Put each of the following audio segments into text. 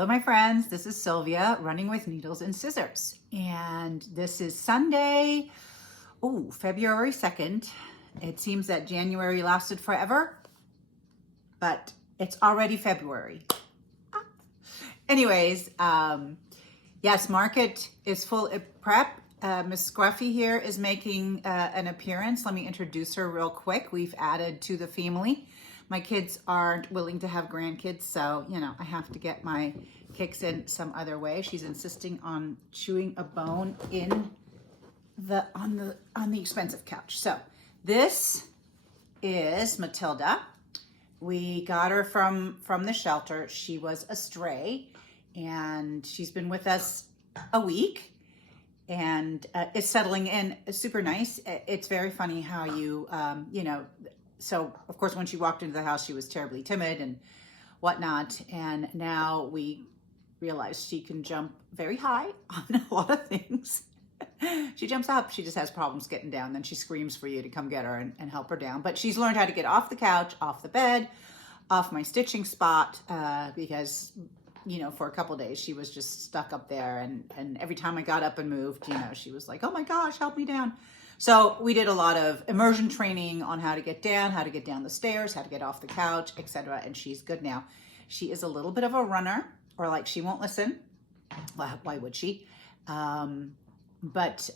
Hello, my friends. This is Sylvia running with needles and scissors. And this is Sunday, February 2nd. It seems that January lasted forever, but it's already February. Anyways, yes, market is full of prep. Miss Scruffy here is making an appearance. Let me introduce her real quick. We've added to the family. My kids aren't willing to have grandkids, so, I have to get my kicks in some other way. She's insisting on chewing a bone on the expensive couch. So this is Mathilda. We got her from the shelter. She was a stray, and she's been with us a week, and is settling in. It's super nice. It's very funny how you, so of course, when she walked into the house, she was terribly timid and whatnot. And now we realize she can jump very high on a lot of things. She jumps up, she just has problems getting down. Then she screams for you to come get her and help her down. But she's learned how to get off the couch, off the bed, off my stitching spot, because, for a couple of days, she was just stuck up there. And every time I got up and moved, she was like, oh my gosh, help me down. So we did a lot of immersion training on how to get down the stairs, how to get off the couch, etc. And she's good now. She is a little bit of a runner, or like she won't listen. Well, why would she? But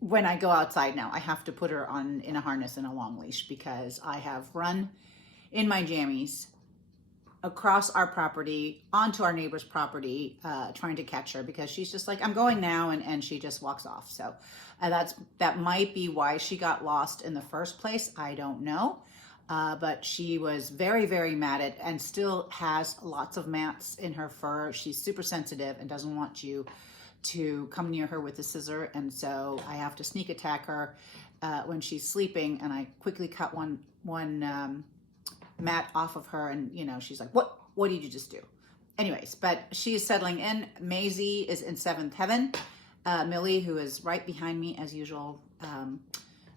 when I go outside now, I have to put her in a harness and a long leash, because I have run in my jammies across our property, onto our neighbor's property, trying to catch her, because she's just like, I'm going now, and she just walks off. So that might be why she got lost in the first place. I don't know. But she was very, very matted and still has lots of mats in her fur. She's super sensitive and doesn't want you to come near her with a scissor. And so I have to sneak attack her when she's sleeping. And I quickly cut one mat off of her. And, she's like, what did you just do? Anyways, but she is settling in. Maisie is in seventh heaven. Millie, who is right behind me as usual,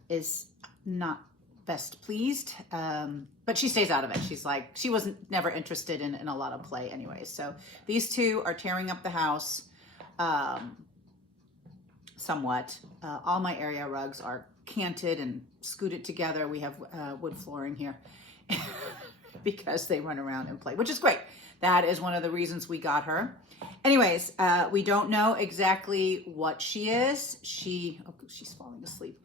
is not best pleased, but she stays out of it. She's like, she wasn't never interested in a lot of play anyway. So these two are tearing up the house somewhat. All my area rugs are canted and scooted together. We have wood flooring here because they run around and play, which is great. That is one of the reasons we got her. Anyways, we don't know exactly what she is. She's falling asleep.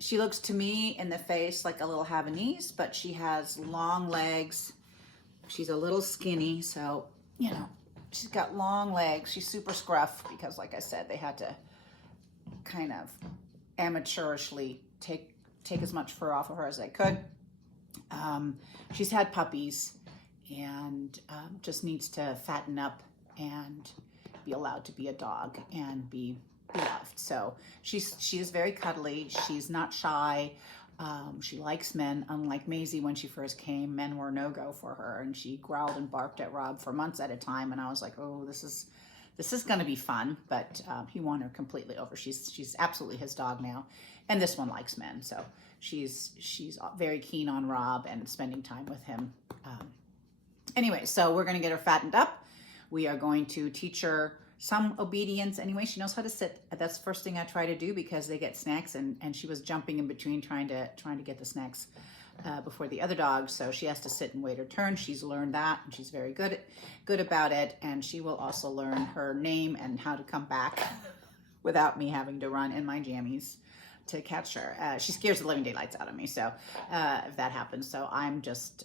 She looks to me in the face like a little Havanese, but she has long legs. She's a little skinny, so, she's got long legs. She's super scruff because, like I said, they had to kind of amateurishly take as much fur off of her as they could. She's had puppies and just needs to fatten up and be allowed to be a dog and be loved. So she is very cuddly. She's not shy. She likes men. Unlike Maisie, when she first came, men were no-go for her, and she growled and barked at Rob for months at a time. And I was like, oh, this is going to be fun. But he won her completely over. She's absolutely his dog now, and this one likes men. So she's very keen on Rob and spending time with him. Anyway, so we're going to get her fattened up. We are going to teach her some obedience. Anyway, she knows how to sit. That's the first thing I try to do, because they get snacks, and she was jumping in between trying to get the snacks before the other dogs. So she has to sit and wait her turn. She's learned that, and she's very good about it. And she will also learn her name and how to come back without me having to run in my jammies to catch her. She scares the living daylights out of me. So if that happens, so I'm just,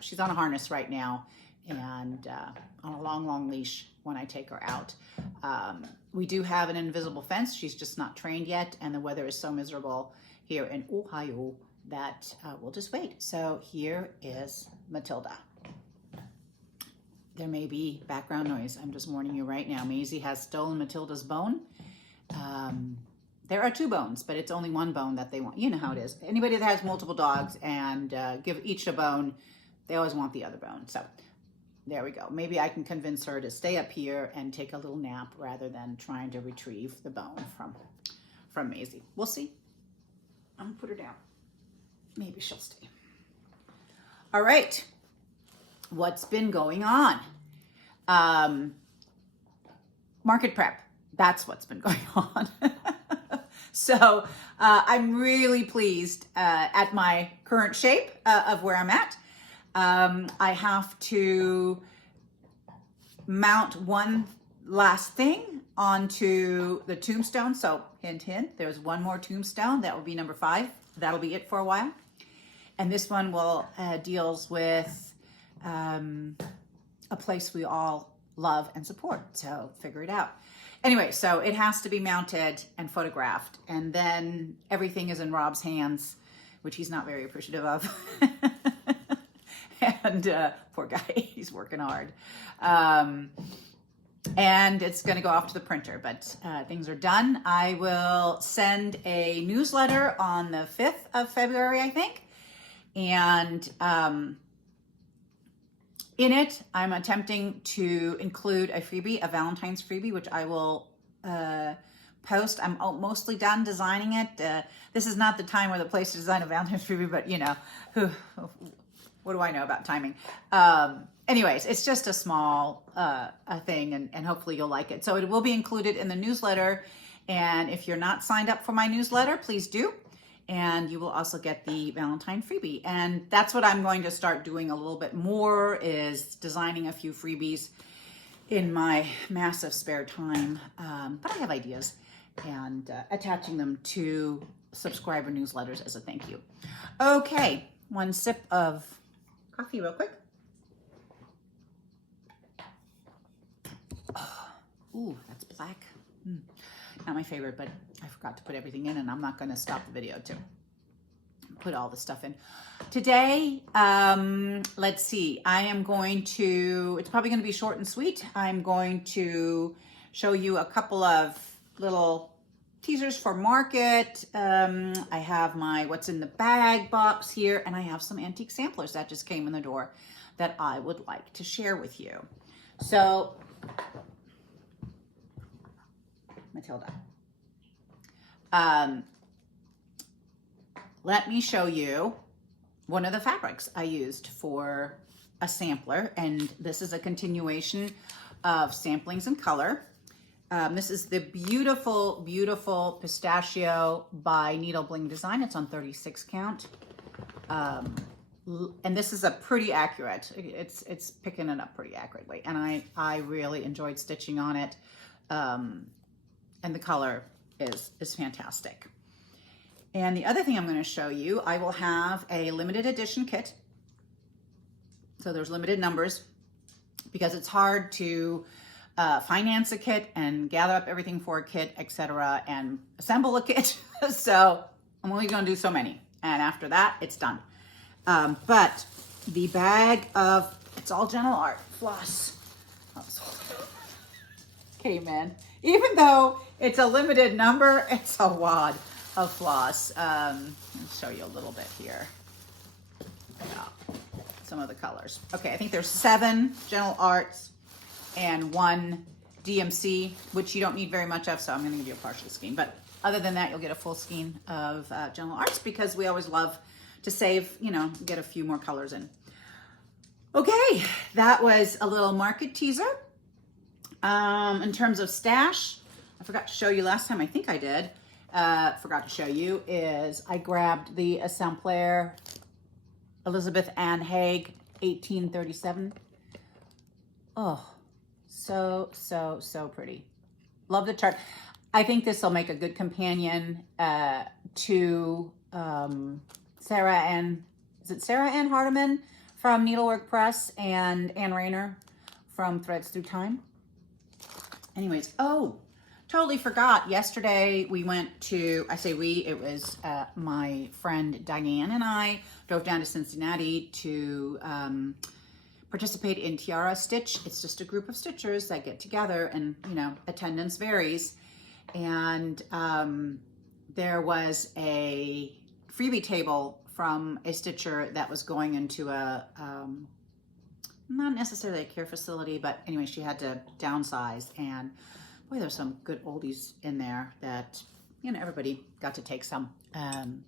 she's on a harness right now, and on a long leash when I take her out. We do have an invisible fence. She's just not trained yet, and the weather is so miserable here in Ohio that we'll just wait. So here is Mathilda. There may be background noise. I'm just warning you right now. Maisie has stolen Mathilda's bone. There are two bones, but it's only one bone that they want. You know how it is. Anybody that has multiple dogs and give each a bone, they always want the other bone. So there we go. Maybe I can convince her to stay up here and take a little nap rather than trying to retrieve the bone from Maisie. We'll see. I'm gonna put her down. Maybe she'll stay. All right. What's been going on? market prep. That's what's been going on. So I'm really pleased at my current shape of where I'm at. I have to mount one last thing onto the tombstone. So hint, hint, there's one more tombstone. That will be number 5. That'll be it for a while. And this one will deals with a place we all love and support. So figure it out. Anyway, so it has to be mounted and photographed. And then everything is in Rob's hands, which he's not very appreciative of. And poor guy, he's working hard. And it's going to go off to the printer, but things are done. I will send a newsletter on the 5th of February, I think. And in it, I'm attempting to include a freebie, a Valentine's freebie, which I will post. I'm mostly done designing it. This is not the time or the place to design a Valentine's freebie, but you know, what do I know about timing? Anyways, it's just a small thing, and hopefully you'll like it. So it will be included in the newsletter. And if you're not signed up for my newsletter, please do. And you will also get the Valentine freebie. And that's what I'm going to start doing a little bit more, is designing a few freebies in my massive spare time. But I have ideas, and attaching them to subscriber newsletters as a thank you. Okay, one sip of coffee real quick. Oh, ooh, that's black. Not my favorite, but I forgot to put everything in, and I'm not going to stop the video to put all the stuff in. Today, let's see, I am going to, it's probably going to be short and sweet. I'm going to show you a couple of little teasers for market. I have my what's in the bag box here, and I have some antique samplers that just came in the door that I would like to share with you. So, Mathilda, let me show you one of the fabrics I used for a sampler, and this is a continuation of samplings in color. This is the beautiful, beautiful Pistachio by Needle Bling Design. It's on 36 count. And this is a pretty accurate, it's picking it up pretty accurately. And I really enjoyed stitching on it. And the color is fantastic. And the other thing I'm going to show you, I will have a limited edition kit. So there's limited numbers, because it's hard to finance a kit and gather up everything for a kit, etc., and assemble a kit. So I'm only going to do so many, and after that, it's done. But the bag of, it's all Gentle Art floss. Okay, man. Even though it's a limited number, it's a wad of floss. I'll show you a little bit here. Yeah, some of the colors. Okay, I think there's 7 Gentle Arts and 1 DMC, which you don't need very much of, so I'm going to give you a partial skein. But other than that, you'll get a full skein of Gentle Arts, because we always love to save, you know, get a few more colors in. Okay, that was a little market teaser. In terms of stash, I forgot to show you last time, I think I did, forgot to show you, is I grabbed the exemplar Elizabeth Ann Haig 1837. Oh, so, so, so pretty. Love the chart. I think this will make a good companion to Sarah Ann Hardiman from Needlework Press, and Ann Rayner from Threads Through Time. Anyways, oh, totally forgot. Yesterday we went to, I say we, it was my friend Diane and I drove down to Cincinnati to participate in Tiara Stitch. It's just a group of stitchers that get together, and, you know, attendance varies. And there was a freebie table from a stitcher that was going into a, not necessarily a care facility, but anyway, she had to downsize, and boy, there's some good oldies in there that, you know, everybody got to take some. And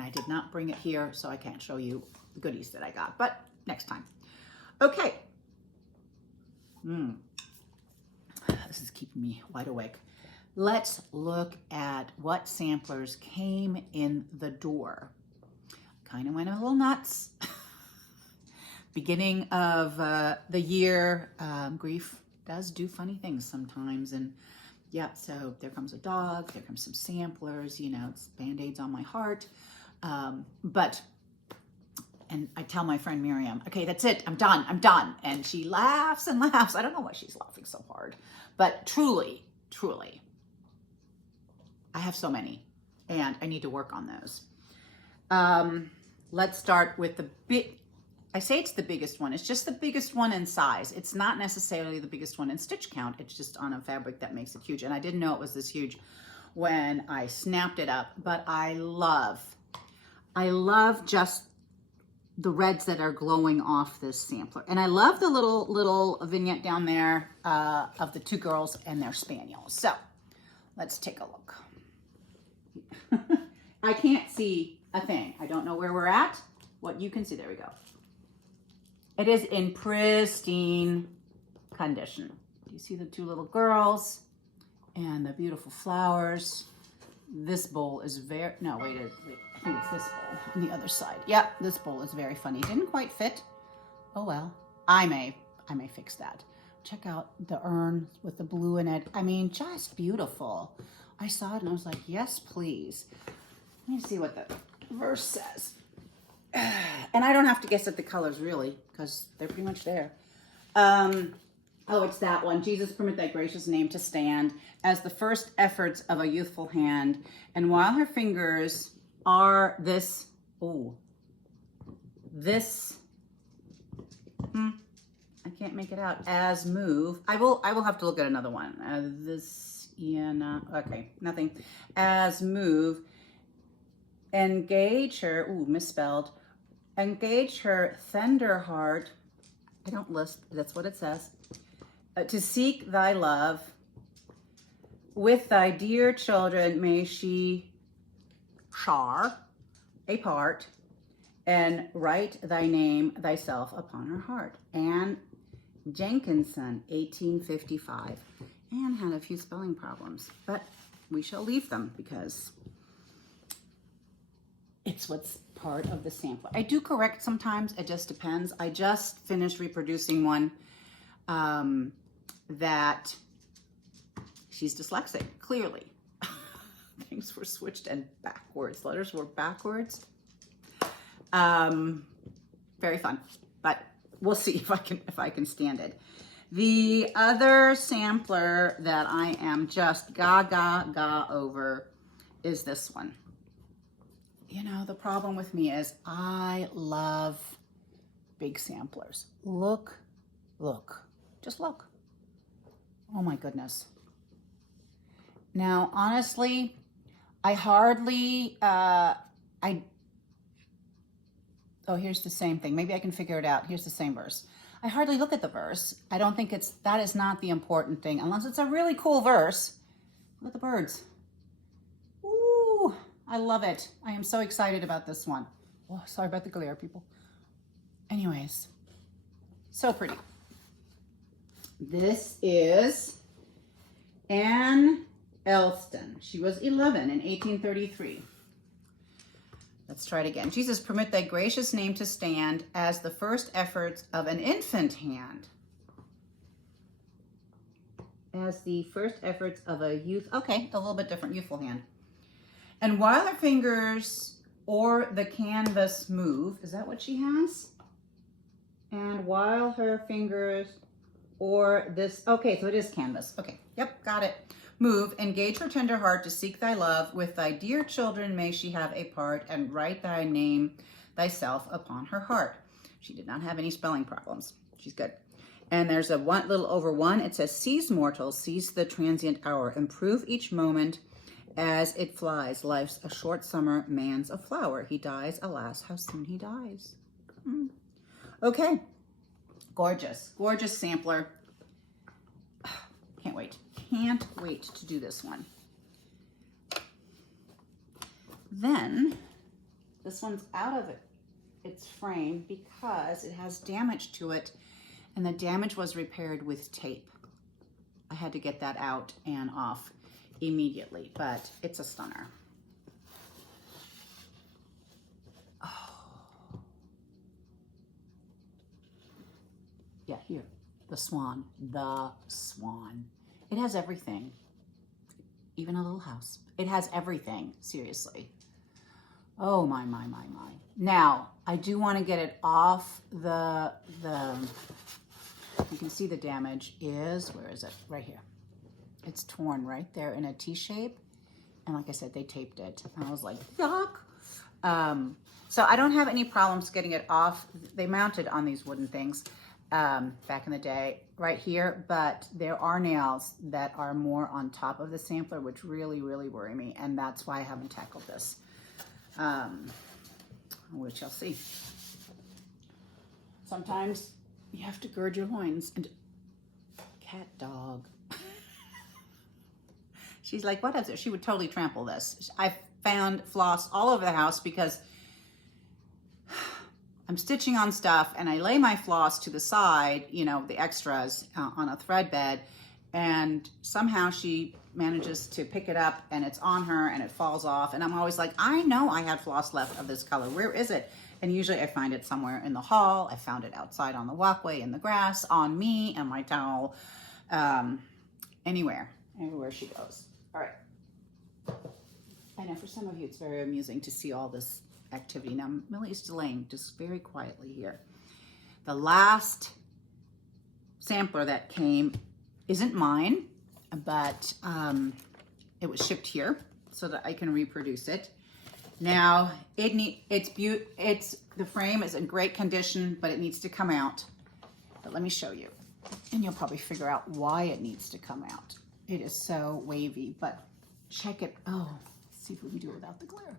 I did not bring it here, so I can't show you the goodies that I got, but next time. Okay, This is keeping me wide awake. Let's look at what samplers came in the door. Kind of went a little nuts. Beginning of the year, grief does do funny things sometimes. And yeah, so there comes a dog, there comes some samplers, you know, it's Band-Aids on my heart. And I tell my friend Miriam, okay, that's it, I'm done. And she laughs and laughs. I don't know why she's laughing so hard, but truly, I have so many and I need to work on those. Let's start with the big, I say it's the biggest one. It's just the biggest one in size. It's not necessarily the biggest one in stitch count. It's just on a fabric that makes it huge. And I didn't know it was this huge when I snapped it up, but I love just the reds that are glowing off this sampler. And I love the little vignette down there of the two girls and their spaniels. So let's take a look. I can't see a thing. I don't know where we're at. What you can see, there we go. It is in pristine condition. Do you see the two little girls and the beautiful flowers? This bowl is very, no, wait, I think it's this bowl on the other side. Yep, this bowl is very funny. Didn't quite fit. Oh well, I may fix that. Check out the urn with the blue in it. I mean, just beautiful. I saw it and I was like, yes, please. Let me see what the verse says. And I don't have to guess at the colors really, because they're pretty much there. Oh, it's that one. Jesus, permit thy gracious name to stand as the first efforts of a youthful hand. And while her fingers are I can't make it out. As move. I will have to look at another one. Okay, nothing. As move. Engage her, misspelled. Engage her tender heart. I don't list, that's what it says. To seek thy love. With thy dear children may she share a part and write thy name thyself upon her heart. Anne Jenkinson, 1855. Anne had a few spelling problems, but we shall leave them because it's what's part of the sampler. I do correct sometimes, it just depends. I just finished reproducing one that she's dyslexic, clearly. Things were switched and backwards. Letters were backwards. Very fun, but we'll see if I can stand it. The other sampler that I am just gaga over is this one. You know, the problem with me is I love big samplers. Look, just look. Oh my goodness. Now, honestly, I hardly, oh, here's the same thing. Maybe I can figure it out. Here's the same verse. I hardly look at the verse. I don't think that is not the important thing, unless it's a really cool verse. Look at the birds. Ooh, I love it. I am so excited about this one. Oh, sorry about the glare, people. Anyways, so pretty. This is Anne Elston. She was 11 in 1833. Let's try it again. Jesus, permit thy gracious name to stand as the first efforts of an infant hand. As the first efforts of a youth, okay, a little bit different, youthful hand. And while her fingers or the canvas move, is that what she has? And while her fingers or this, okay, so it is canvas. Okay, yep, got it. Move, engage her tender heart to seek thy love. With thy dear children may she have a part, and write thy name thyself upon her heart. She did not have any spelling problems. She's good. And there's a one little over one. It says, seize mortals, seize the transient hour, improve each moment as it flies. Life's a short summer, man's a flower. He dies, alas, how soon he dies. Okay, gorgeous, gorgeous sampler. Can't wait. Can't wait to do this one. Then this one's out of its frame because it has damage to it And the damage was repaired with tape. I had to get that out and off immediately, but it's a stunner. Oh. Yeah, here, the swan, the swan. It has everything, even a little house. It has everything, seriously. Oh my, my, my, my. Now, I do want to get it off you can see the damage is, where is it? Right here. It's torn right there in a T shape. And like I said, they taped it. And I was like, yuck. So I don't have any problems getting it off. They mounted on these wooden things back in the day right here, but there are nails that are more on top of the sampler, which really, really worry me. And that's why I haven't tackled this. We shall see. Sometimes you have to gird your loins. And cat dog. She's like, what is it? She would totally trample this. I found floss all over the house because I'm stitching on stuff and I lay my floss to the side, you know, the extras on a thread bed, and somehow she manages to pick it up and it's on her and it falls off. And I'm always like, I know I had floss left of this color. Where is it? And usually I find it somewhere in the hall. I found it outside on the walkway, in the grass, on me and my towel, everywhere she goes. All right. I know for some of you it's very amusing to see all this activity. Now Millie is delaying just very quietly here. The last sampler that came isn't mine, but it was shipped here so that I can reproduce it. Now the frame is in great condition, but it needs to come out. But let me show you, and you'll probably figure out why it needs to come out. It is so wavy, but check it. Oh, let's see if we can do it without the glare.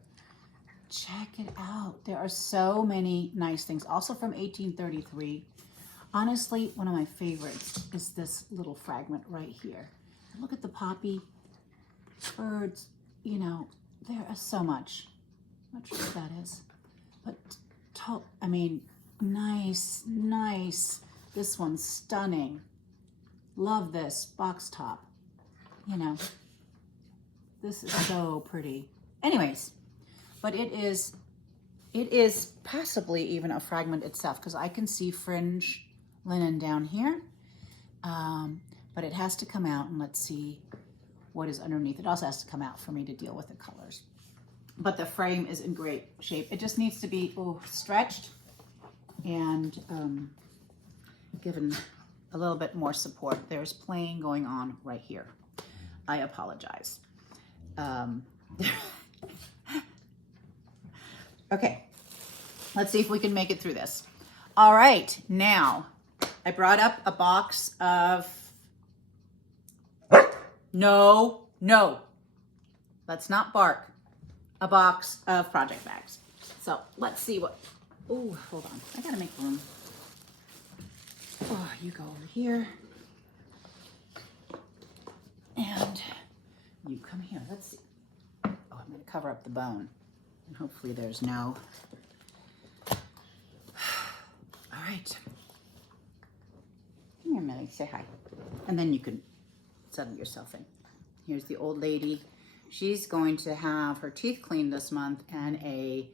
Check it out. There are so many nice things. Also from 1833. Honestly, one of my favorites is this little fragment right here. Look at the poppy birds. You know, there is so much. I'm not sure what that is. But, I mean, nice, nice. This one's stunning. Love this box top. You know, this is so pretty. Anyways, but it is possibly even a fragment itself, because I can see fringe linen down here. But it has to come out, and let's see what is underneath. It also has to come out for me to deal with the colors. But the frame is in great shape. It just needs to be stretched and given a little bit more support. There's playing going on right here. I apologize. Okay, let's see if we can make it through this. All right, now I brought up a box of, no, let's not bark. A box of project bags. So let's see what, oh, hold on. I gotta make room. Oh, you go over here. And you come here. Let's see. Oh, I'm gonna cover up the bone. And hopefully there's no. All right. Come here, Millie, say hi. And then you can settle yourself in. Here's the old lady. She's going to have her teeth cleaned this month and a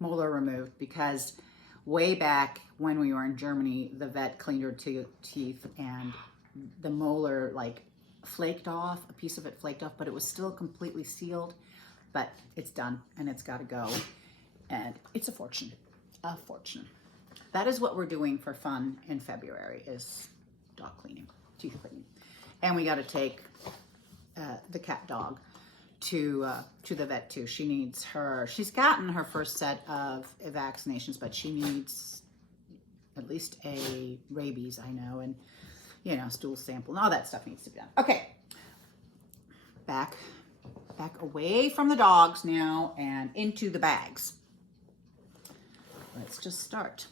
molar removed, because way back when we were in Germany, the vet cleaned her teeth and the molar like flaked off, a piece of it flaked off, but it was still completely sealed. But it's done and it's got to go. And it's a fortune, a fortune. That is what we're doing for fun in February, is dog cleaning, teeth cleaning. And we got to take the cat dog to the vet too. She's gotten her first set of vaccinations, but she needs at least a rabies, I know, and, you know, stool sample and all that stuff needs to be done. Okay, back away from the dogs now and into the bags. Let's just start.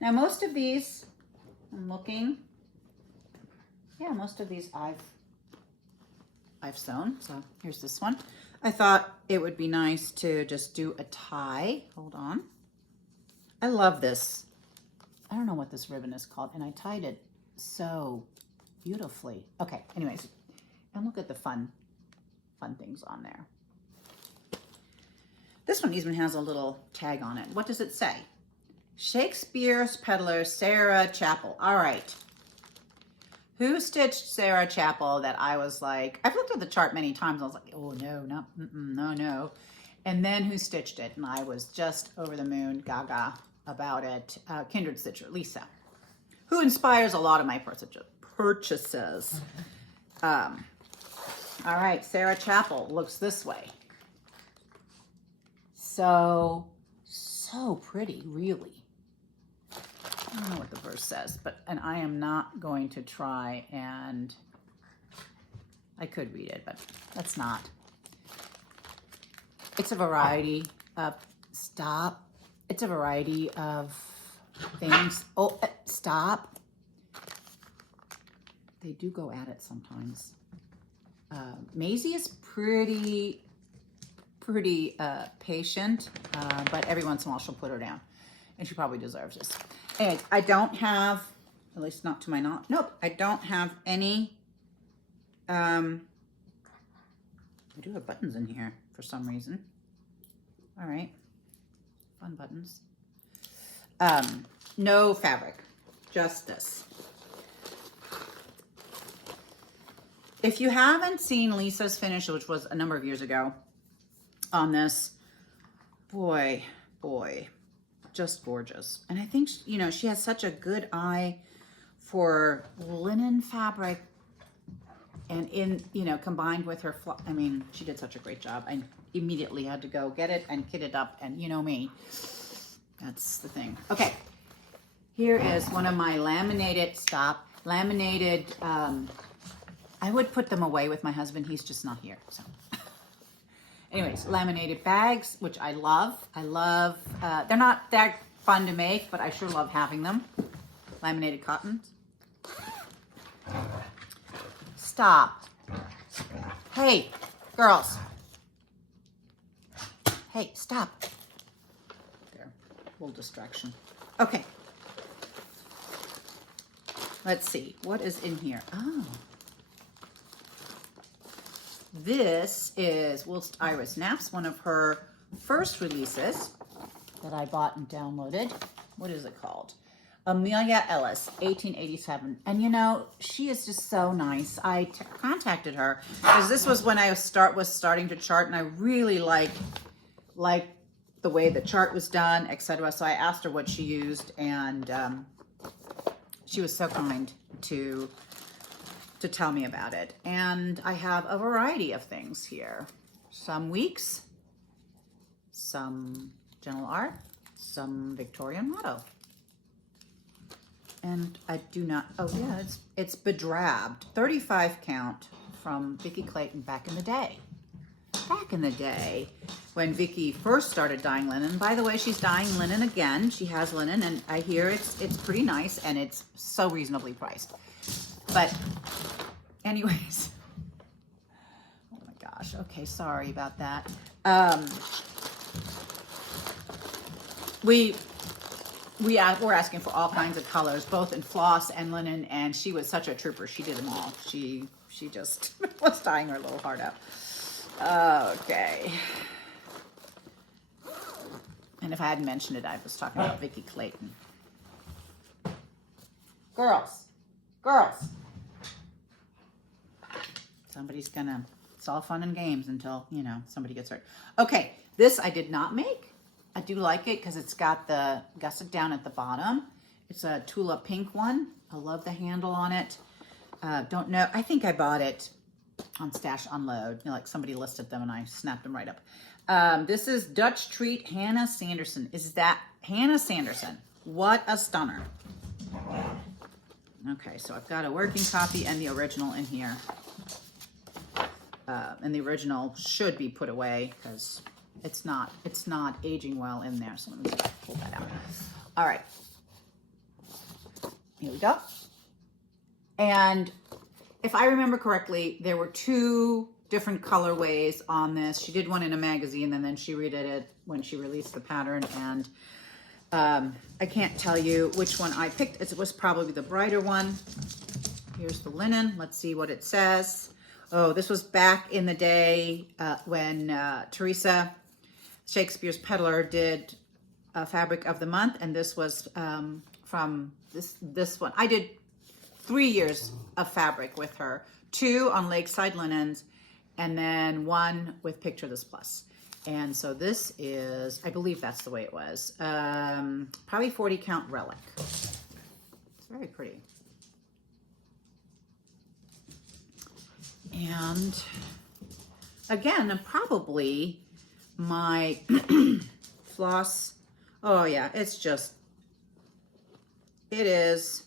Now, most of these, I'm looking, yeah, most of these I've sewn. So here's this one. I thought it would be nice to just do a tie. Hold on. I love this. I don't know what this ribbon is called, and I tied it so beautifully. Okay, anyways, and look at the fun things on there. This one even has a little tag on it. What does it say? Shakespeare's Peddler, Sarah Chapel. All right. Who stitched Sarah Chapel that I was like, I've looked at the chart many times. I was like, oh, no, no. And then who stitched it? And I was just over the moon, gaga about it. Kindred Stitcher, Lisa, who inspires a lot of my purchases. All right, Sarah Chapel looks this way. So pretty, really. I don't know what the verse says, and I am not going to try, and I could read it, but let's not. It's a variety of, stop. It's a variety of things. Oh, stop. They do go at it sometimes. Maisie is pretty patient, but every once in a while she'll put her down, and she probably deserves this. Anyway, I don't have, at least not to my knowledge. Nope, I don't have any. I do have buttons in here for some reason. All right, fun buttons. No fabric, just this. If you haven't seen Lisa's finish, which was a number of years ago on this, boy, just gorgeous. And I think, you know, she has such a good eye for linen fabric, and in, you know, combined with her, I mean, she did such a great job. I immediately had to go get it and kit it up, and you know me, that's the thing. Okay, here is one of my laminated, I would put them away with my husband. He's just not here, so. Anyways, laminated bags, which I love. They're not that fun to make, but I sure love having them. Laminated cotton. Stop. Hey, girls. Hey, stop. There, little distraction. Okay. Let's see, what is in here? Oh. This is Whilst Iris Naps, one of her first releases that I bought and downloaded. What is it called? Amelia Ellis, 1887. And you know, she is just so nice. I contacted her because this was when I was starting to chart, and I really like the way the chart was done, etc. So I asked her what she used, and she was so kind to tell me about it. And I have a variety of things here. Some weeks, some Gentle Art, some Victorian Motto. And I do not, oh yeah, it's Bedrabbed, 35 count from Vicki Clayton back in the day. Back in the day when Vicki first started dyeing linen. By the way, she's dyeing linen again. She has linen, and I hear it's pretty nice, and it's so reasonably priced. But anyways, oh my gosh, okay, sorry about that. We're asking for all kinds of colors, both in floss and linen, and she was such a trooper. She did them all. She just was dyeing her little heart out. Okay. And if I hadn't mentioned it, I was talking about Vicki Clayton. Girls. Somebody's gonna, it's all fun and games until, you know, somebody gets hurt. Okay, this I did not make. I do like it because it's got the gusset down at the bottom. It's a Tula pink one. I love the handle on it. Don't know, I think I bought it on Stash Unload. You know, like somebody listed them and I snapped them right up. This is Dutch Treat Hannah Sanderson. Is that Hannah Sanderson? What a stunner. Okay, so I've got a working copy and the original in here. And the original should be put away because it's not aging well in there. So let me just pull that out. All right, here we go. And if I remember correctly, there were two different colorways on this. She did one in a magazine, and then she redid it when she released the pattern. And I can't tell you which one I picked. It was probably the brighter one. Here's the linen. Let's see what it says. Oh, this was back in the day when Teresa, Shakespeare's Peddler, did Fabric of the Month, and this was from this one. I did 3 years of fabric with her, 2 on Lakeside Linens, and then 1 with Picture This Plus. And so this is, I believe that's the way it was, probably 40 count relic. It's very pretty. And again, probably my floss. Oh yeah, it's just, it is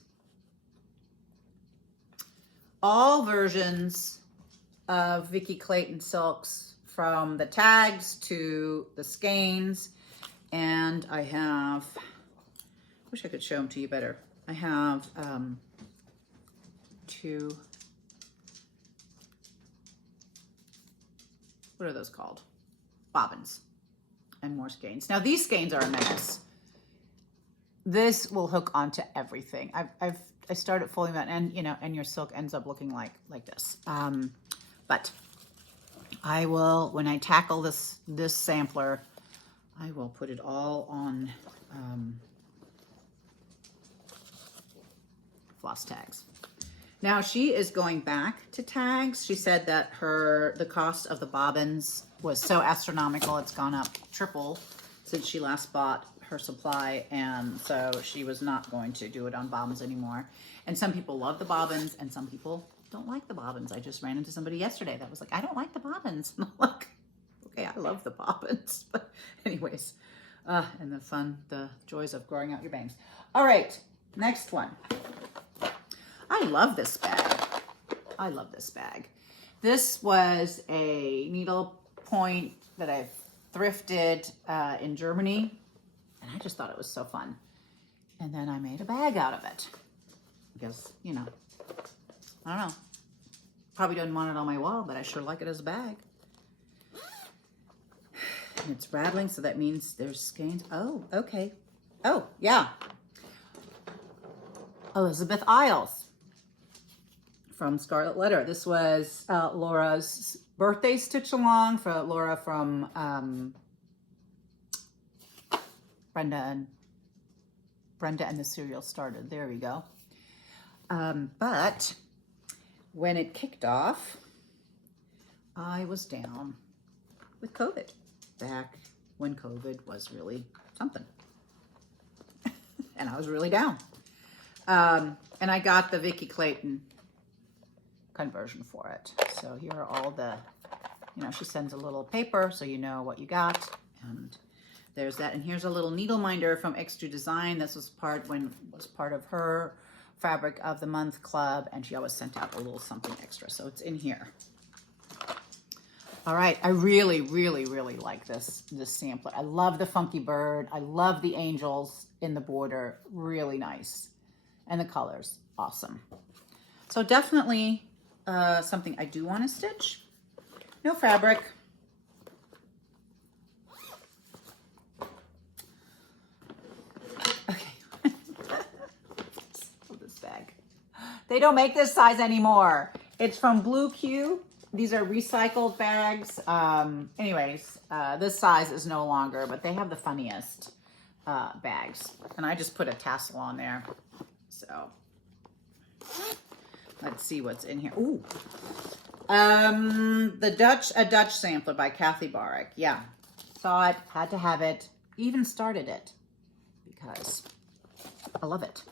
all versions of Vicki Clayton silks, from the tags to the skeins. And I have, wish I could show them to you better. I have 2, what are those called? Bobbins and more skeins. Now these skeins are a menace. This will hook onto everything. I started folding that, and you know, and your silk ends up looking like this. But I will, when I tackle this sampler, I will put it all on floss tags. Now she is going back to tags. She said that the cost of the bobbins was so astronomical, it's gone up triple since she last bought her supply, and so she was not going to do it on bobbins anymore. And some people love the bobbins and some people don't like the bobbins. I just ran into somebody yesterday that was like, I don't like the bobbins. And I'm like, okay, I love the bobbins. But anyways, and the joys of growing out your bangs. All right, next one. I love this bag. I love this bag. This was a needle point that I thrifted in Germany, and I just thought it was so fun. And then I made a bag out of it because, you know, I don't know. Probably don't want it on my wall, but I sure like it as a bag. And it's rattling, so that means there's skeins. Oh, okay. Oh, yeah. Elizabeth Isles from Scarlet Letter. This was Laura's birthday stitch along for Laura from Brenda and the Cereal Started. There we go. But when it kicked off, I was down with COVID, back when COVID was really something. And I was really down. And I got the Vicki Clayton conversion for it. So here are all the, you know, she sends a little paper so you know what you got. And there's that. And here's a little needle minder from Extra Design. This was part of her Fabric of the Month club, and she always sent out a little something extra. So it's in here. All right, I really, really, really like this sampler. I love the funky bird. I love the angels in the border. Really nice. And the colors, awesome. So definitely something I do want to stitch. No fabric. Okay. This bag. They don't make this size anymore. It's from Blue Q. These are recycled bags. Anyways, this size is no longer, but they have the funniest bags. And I just put a tassel on there. So let's see what's in here. Ooh. A Dutch sampler by Kathy Barrick. Yeah. Saw it, had to have it, even started it because I love it.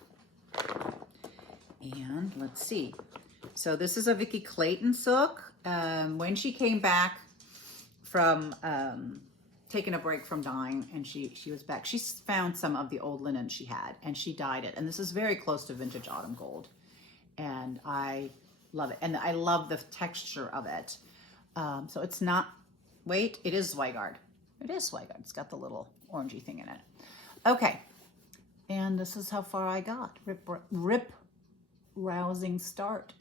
And let's see. So this is a Vicki Clayton silk. When she came back from taking a break from dyeing, and she was back, she found some of the old linen she had, and she dyed it. And this is very close to vintage autumn gold. And I love it. And I love the texture of it. So it's not, wait, it is Zweigart. It is Zweigart. It's got the little orangey thing in it. Okay. And this is how far I got. Rip rousing start.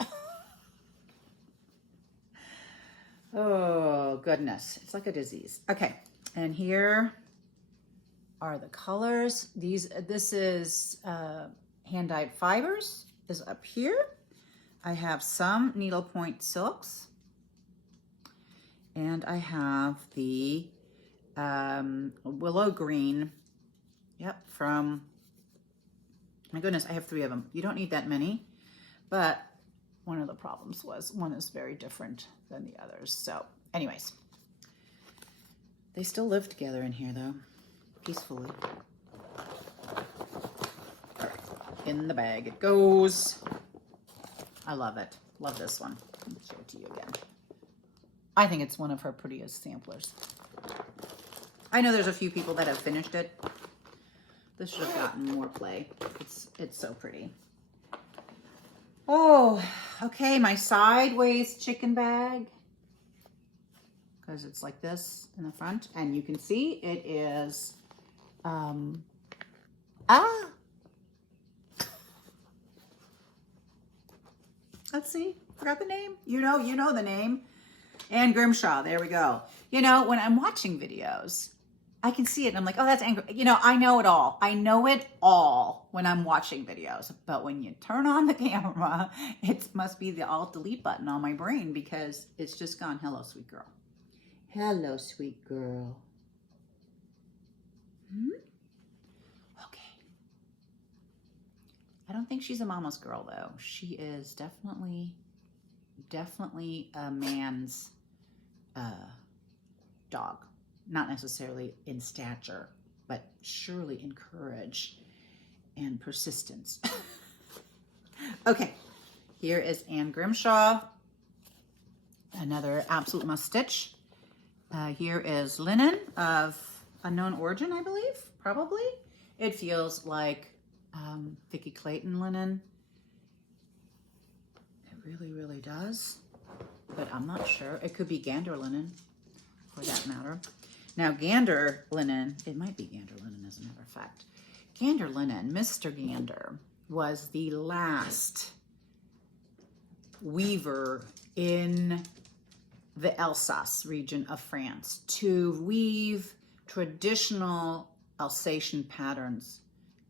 Oh, goodness. It's like a disease. Okay. And here are the colors. This is hand-dyed fibers is up here. I have some needlepoint silks. And I have the willow green. Yep, from, my goodness, I have 3 of them. You don't need that many, but one of the problems was one is very different than the others. So anyways, they still live together in here though, peacefully. All right, in the bag it goes. I love it. Love this one. Let me show it to you again. I think it's one of her prettiest samplers. I know there's a few people that have finished it. This should have gotten more play. It's so pretty. Oh, okay, my sideways chicken bag. Because it's like this in the front. And you can see it is, let's see, forgot the name. You know the name. Anne Grimshaw, there we go. You know, when I'm watching videos, I can see it and I'm like, oh, that's Anne. You know, I know it all. I know it all when I'm watching videos. But when you turn on the camera, it must be the Alt Delete button on my brain because it's just gone, hello, sweet girl. Hello, sweet girl. Okay. I don't think she's a mama's girl, though. She is definitely a man's dog. Not necessarily in stature, but surely in courage and persistence. Okay, here is Anne Grimshaw. Another absolute must stitch. Here is linen of unknown origin, I believe, probably. It feels like Vicki Clayton linen. It really, really does, but I'm not sure. It could be gander linen, for that matter. Now, gander linen, it might be gander linen as a matter of fact. Gander linen, Mr. Gander, was the last weaver in the Alsace region of France to weave traditional Alsatian patterns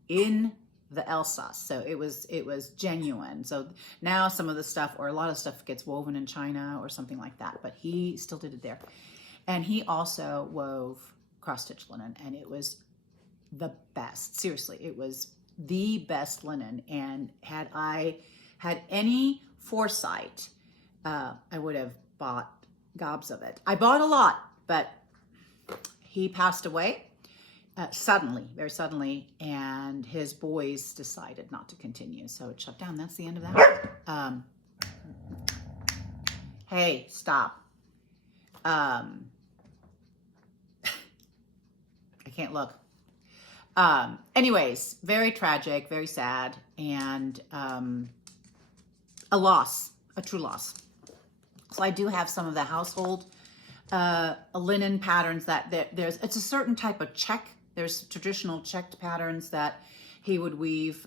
in the Alsace. So it was genuine. So now some of the stuff, or a lot of stuff, gets woven in China or something like that, but he still did it there. And he also wove cross-stitch linen, and it was the best. Seriously, it was the best linen. And had I had any foresight, I would have bought gobs of it. I bought a lot, but he passed away suddenly, very suddenly, and his boys decided not to continue, so it shut down. That's the end of that. Hey, stop. I can't look. Anyways, very tragic, very sad, and a loss, a true loss. So I do have some of the household linen patterns that it's a certain type of check. There's traditional checked patterns that he would weave,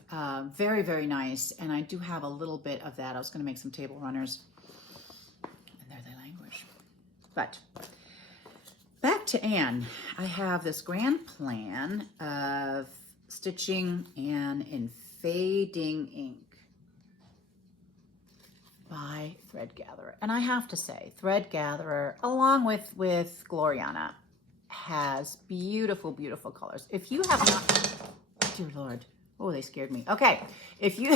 very, very nice. And I do have a little bit of that. I was going to make some table runners, and there they languish. But back to Anne. I have this grand plan of stitching Anne in fading ink by Thread Gatherer. And I have to say, Thread Gatherer, along with Gloriana, has beautiful, beautiful colors. If you have not, dear Lord, oh, they scared me. Okay, if you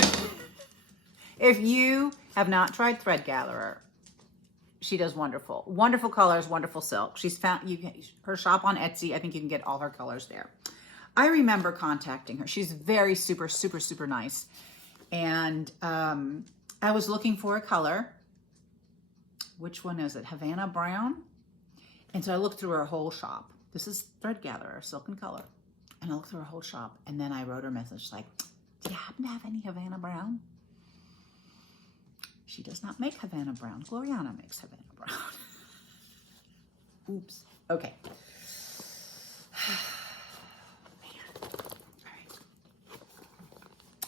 have not tried Thread Gatherer, she does wonderful, wonderful colors, wonderful silk. She's found her shop on Etsy. I think you can get all her colors there. I remember contacting her. She's very super, super, super nice. And I was looking for a color. Which one is it? Havana Brown? And so I looked through her whole shop. This is Thread Gatherer, Silk and Color. And I looked through her whole shop. And then I wrote her a message like, do you happen to have any Havana Brown? She does not make Havana Brown. Gloriana makes Havana Brown. Oops. Okay. Man. All right.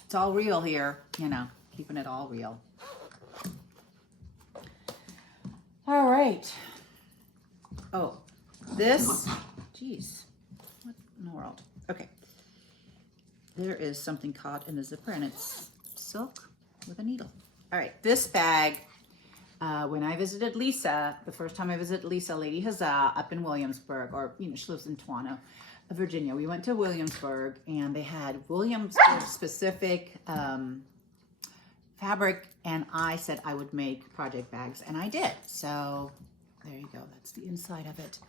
It's all real here, you know, keeping it all real. All right. Oh, this, geez, what in the world? Okay. There is something caught in the zipper and it's silk with a needle. All right, this bag, when I visited Lisa, the first time I visited Lisa, Lady Huzzah, up in Williamsburg, or, you know, she lives in Toronto, Virginia. We went to Williamsburg and they had Williamsburg specific fabric, and I said I would make project bags, and I did. So there you go. That's the inside of it.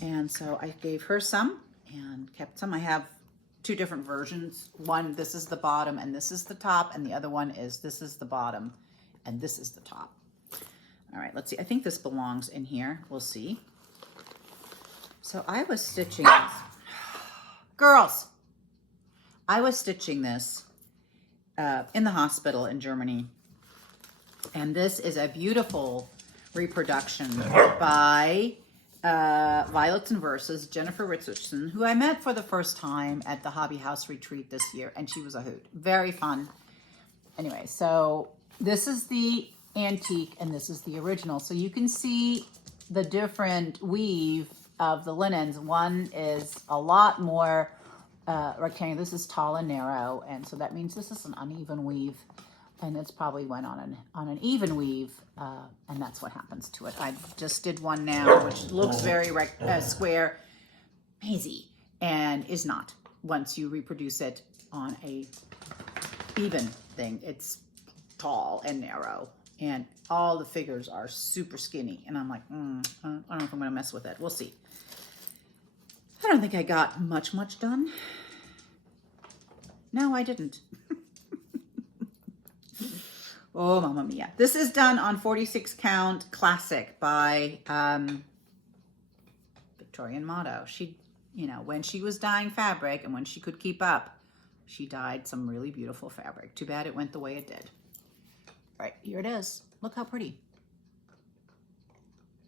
And so I gave her some and kept some. I have two different versions. One, this is the bottom and this is the top, and the other one is this is the bottom and this is the top. All right, let's see. I think this belongs in here. We'll see. So I was stitching this. Girls, I was stitching this in the hospital in Germany. And this is a beautiful reproduction by Violets and Verses, Jennifer Richardson, who I met for the first time at the Hobby House retreat this year, and she was a hoot. Very fun. Anyway, so this is the antique and this is the original. So you can see the different weave of the linens. One is a lot more rectangular. This is tall and narrow, and so that means this is an uneven weave, and it's probably went on an even weave, and that's what happens to it. I just did one now, which looks very square, hazy, and is not. Once you reproduce it on a even thing, it's tall and narrow, and all the figures are super skinny, and I'm like, I don't know if I'm gonna mess with it. We'll see. I don't think I got much done. No, I didn't. Oh, Mamma Mia. This is done on 46 count classic by Victorian Motto. She, you know, when she was dyeing fabric and when she could keep up, she dyed some really beautiful fabric. Too bad it went the way it did. All right, here it is. Look how pretty.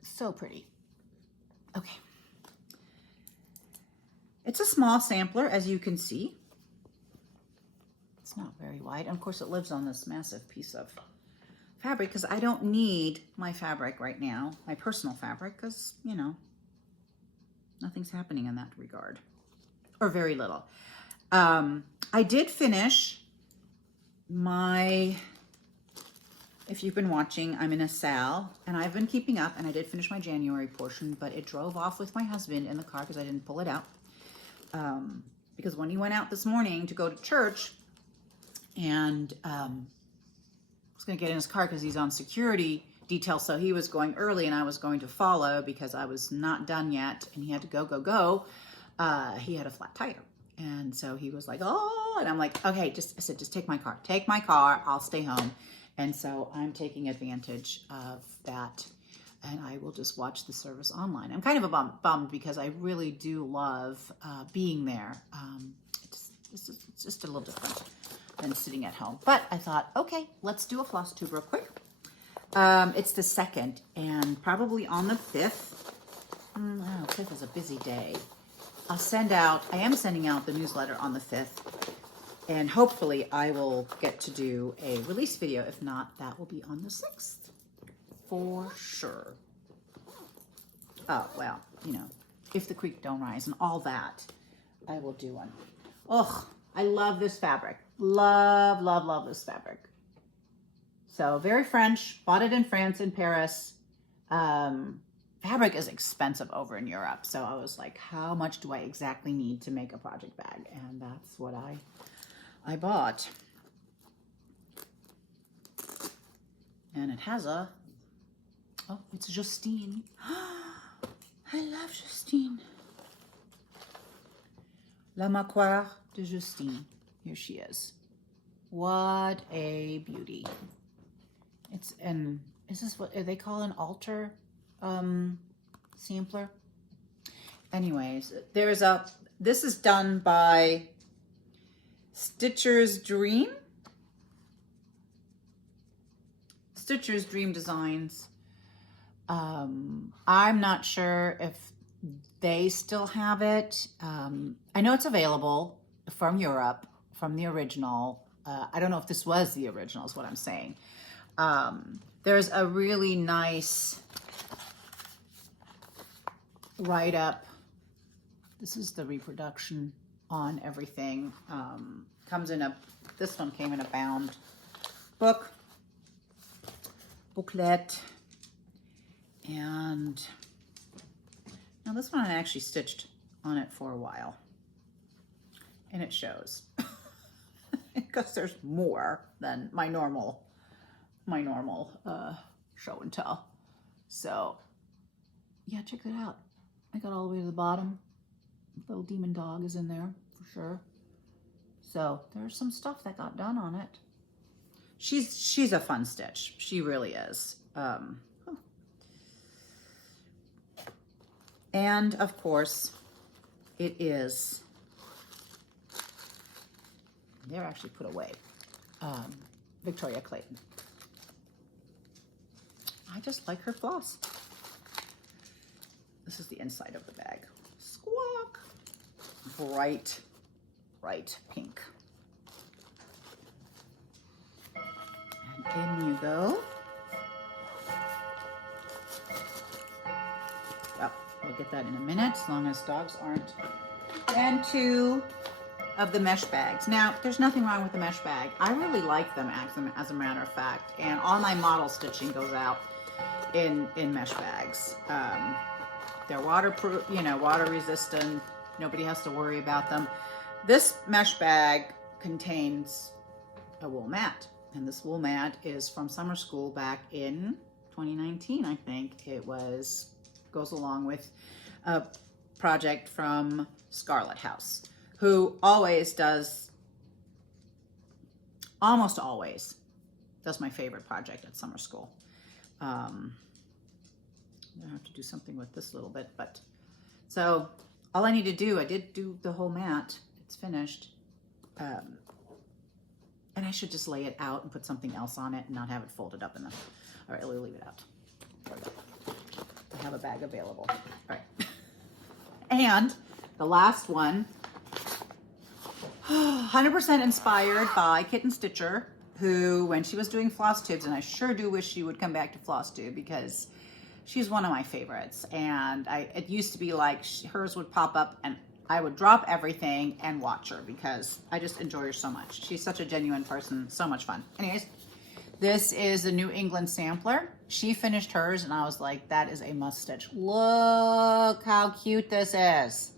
So pretty. Okay. It's a small sampler, as you can see. It's not very wide. And of course, it lives on this massive piece of fabric because I don't need my fabric right now, my personal fabric, because, you know, nothing's happening in that regard, or very little. I did finish my, if you've been watching, I'm in a sal, and I've been keeping up, and I did finish my January portion, but it drove off with my husband in the car because I didn't pull it out. Because when he went out this morning to go to church, and was going to get in his car because he's on security detail, so he was going early and I was going to follow because I was not done yet, and he had to go. He had a flat tire, and so he was like, oh, and I'm like, okay, I said, just take my car, I'll stay home. And so I'm taking advantage of that, and I will just watch the service online. I'm kind of bummed because I really do love being there. It's just a little different than sitting at home. But I thought, okay, let's do a Flosstube real quick. It's the 2nd, and probably on the 5th, 5th is a busy day. I am sending out the newsletter on the 5th, and hopefully I will get to do a release video. If not, that will be on the 6th, for sure. Oh, well, you know, if the creek don't rise and all that, I will do one. Oh, I love this fabric. Love this fabric. So very French, bought it in France, in Paris. Fabric is expensive over in Europe. So I was like, how much do I exactly need to make a project bag? And that's what I bought. And it has it's Justine. I love Justine. La Maquire de Justine. Here she is. What a beauty. Is this what they call an altar sampler? Anyways, this is done by Stitcher's Dream Designs. I'm not sure if they still have it. I know it's available from Europe, from the original. I don't know if this was the original, is what I'm saying. There's a really nice write-up. This is the reproduction. on everything. Comes in this one came in a bound booklet. And now this one I actually stitched on it for a while. And it shows. Because there's more than my normal show and tell. So yeah, check that out. I got all the way to the bottom. Little demon dog is in there for sure. So there's some stuff that got done on it. She's a fun stitch. She really is. And of course, it is. They're actually put away. Victoria Clayton. I just like her floss. This is the inside of the bag. Squawk. Bright pink. And in you go. Well, we'll get that in a minute, as long as dogs aren't. And 2 of the mesh bags. Now, there's nothing wrong with the mesh bag. I really like them, as a matter of fact. And all my model stitching goes out in mesh bags. They're waterproof, water resistant. Nobody has to worry about them. This mesh bag contains a wool mat. And this wool mat is from summer school back in 2019, I think. It goes along with a project from Scarlet House, who almost always does my favorite project at summer school. I'm gonna have to do something with this a little bit, but so all I need to do, I did do the whole mat. It's finished. And I should just lay it out and put something else on it and not have it folded up in the, all right, we'll leave it out. There we go. I have a bag available. All right. And the last one, 100% inspired by Kitten Stitcher, who, when she was doing Flosstubes, and I sure do wish she would come back to Flosstube because she's one of my favorites. And it used to be like hers would pop up and I would drop everything and watch her because I just enjoy her so much. She's such a genuine person, so much fun. Anyways, this is the New England sampler. She finished hers and I was like, that is a must stitch. Look how cute this is.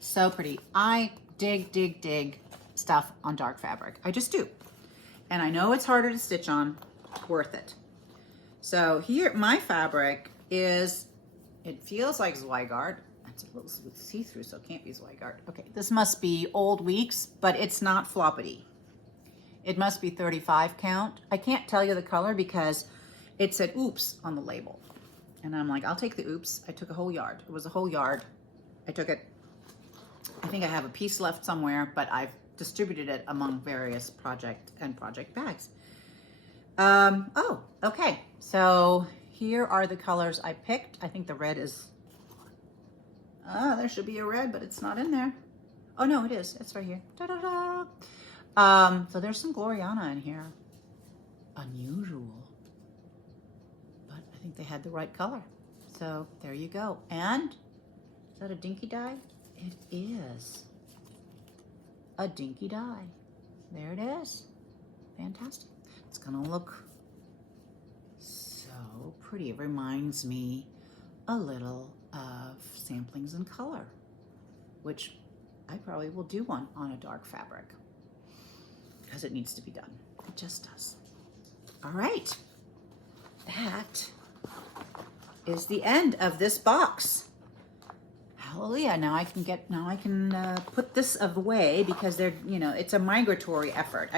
So pretty. I dig stuff on dark fabric. I just do. And I know it's harder to stitch on, worth it. So here, my fabric is, it feels like Zweigart. It's a little see-through, so it can't be Zweigart. Okay, this must be Old Weeks, but it's not floppity. It must be 35 count. I can't tell you the color because it said oops on the label. And I'm like, I'll take the oops. I took a whole yard. It was a whole yard. I took it. I think I have a piece left somewhere, but I've distributed it among various project bags. Oh, okay. So here are the colors I picked. I think the red is, there should be a red, but it's not in there. Oh no, it is. It's right here. Da-da-da. So there's some Gloriana in here. Unusual. But I think they had the right color. So there you go. And is that a dinky dye? It is a dinky dye. There it is. Fantastic. It's gonna look so pretty. It reminds me a little of Samplings in Color, which I probably will do one on a dark fabric because it needs to be done. It just does. All right. That is the end of this box. Hallelujah. Now I can put this away because they're, it's a migratory effort.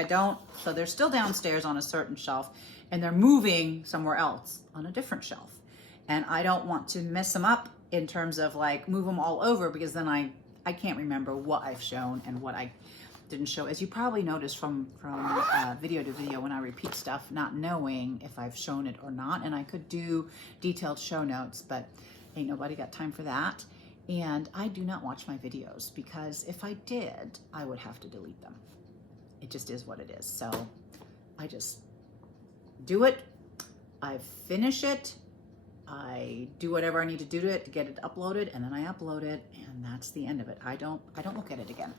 So they're still downstairs on a certain shelf and they're moving somewhere else on a different shelf. And I don't want to mess them up in terms of like move them all over because then I can't remember what I've shown and what I didn't show. As you probably noticed from video to video when I repeat stuff, not knowing if I've shown it or not. And I could do detailed show notes, but ain't nobody got time for that. And I do not watch my videos because if I did, I would have to delete them. It just is what it is. So I just do it. I finish it. I do whatever I need to do to it to get it uploaded, and then I upload it, and that's the end of it. I don't look at it again.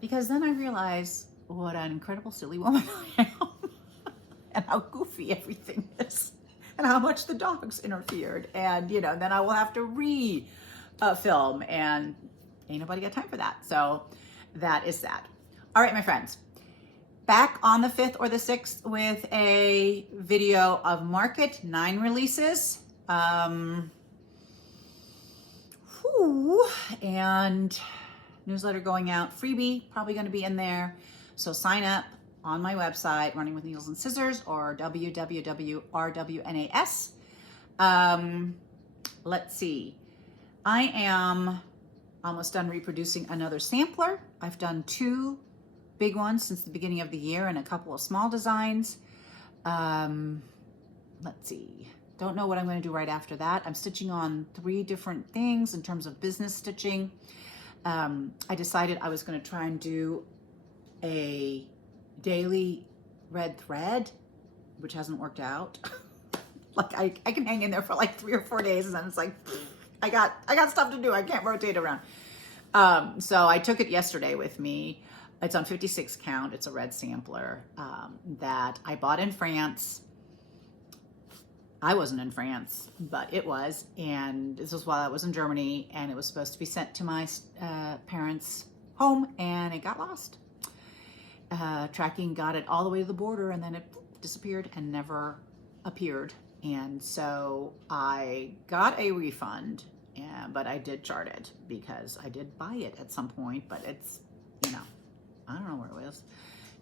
Because then I realize what an incredible silly woman I am and how goofy everything is and how much the dogs interfered. And, you know, then I will have to film, and ain't nobody got time for that. So that is that. All right, my friends, back on the 5th or the 6th with a video of Market 9 releases. And newsletter going out, freebie probably going to be in there. So sign up on my website, Running with Needles and Scissors, or www.rwnas. Let's see. I am almost done reproducing another sampler. I've done 2 big ones since the beginning of the year and a couple of small designs. Let's see. Don't know what I'm going to do right after that. I'm stitching on 3 different things in terms of business stitching. I decided I was going to try and do a daily red thread, which hasn't worked out. Like I can hang in there for like 3 or 4 days, and then it's like, I got stuff to do. I can't rotate around. So I took it yesterday with me. It's on 56 count. It's a red sampler that I bought in France. I wasn't in France, but it was, and this was while I was in Germany, and it was supposed to be sent to my parents' home, and it got lost. Tracking got it all the way to the border, and then it disappeared and never appeared. And so I got a refund, but I did chart it because I did buy it at some point, but it's, you know, I don't know where it was.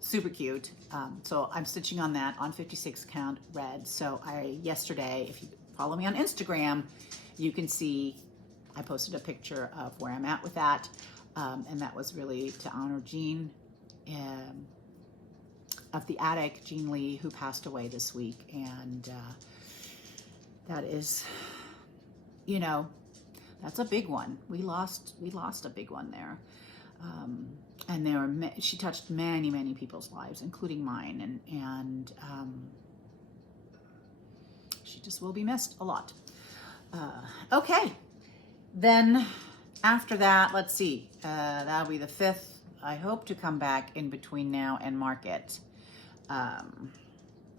Super cute. So I'm stitching on that on 56 count red. So yesterday, if you follow me on Instagram, you can see I posted a picture of where I'm at with that. And that was really to honor Jean of the Attic, Jean Lee, who passed away this week. And that is, you know, that's a big one. We lost a big one there. And she touched many, many people's lives, including mine, and she just will be missed a lot. Okay, then after that, let's see, that'll be the 5th. I hope to come back in between now and Market,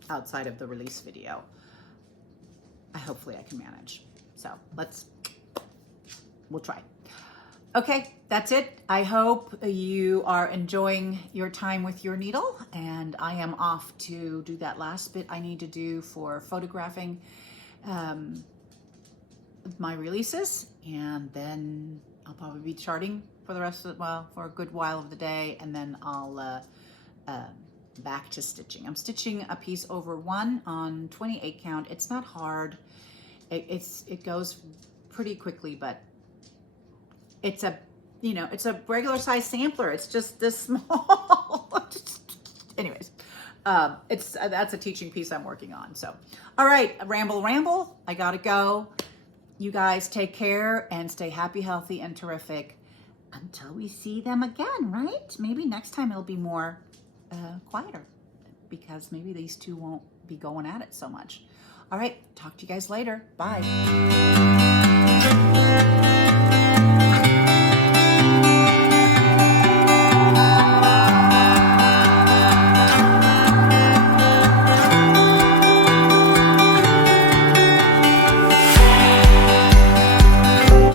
outside of the release video. Hopefully I can manage. So we'll try. Okay, that's it. I hope you are enjoying your time with your needle, and I am off to do that last bit I need to do for photographing my releases, and then I'll probably be charting for the rest of for a good while of the day, and then I'll back to stitching. I'm stitching a piece over 1 on 28 count. It's not hard. It goes pretty quickly, but it's a regular size sampler. It's just this small. Anyways, that's a teaching piece I'm working on. So, all right, ramble. I gotta go. You guys take care and stay happy, healthy, and terrific until we see them again, right? Maybe next time it'll be more quieter because maybe these 2 won't be going at it so much. All right, talk to you guys later. Bye.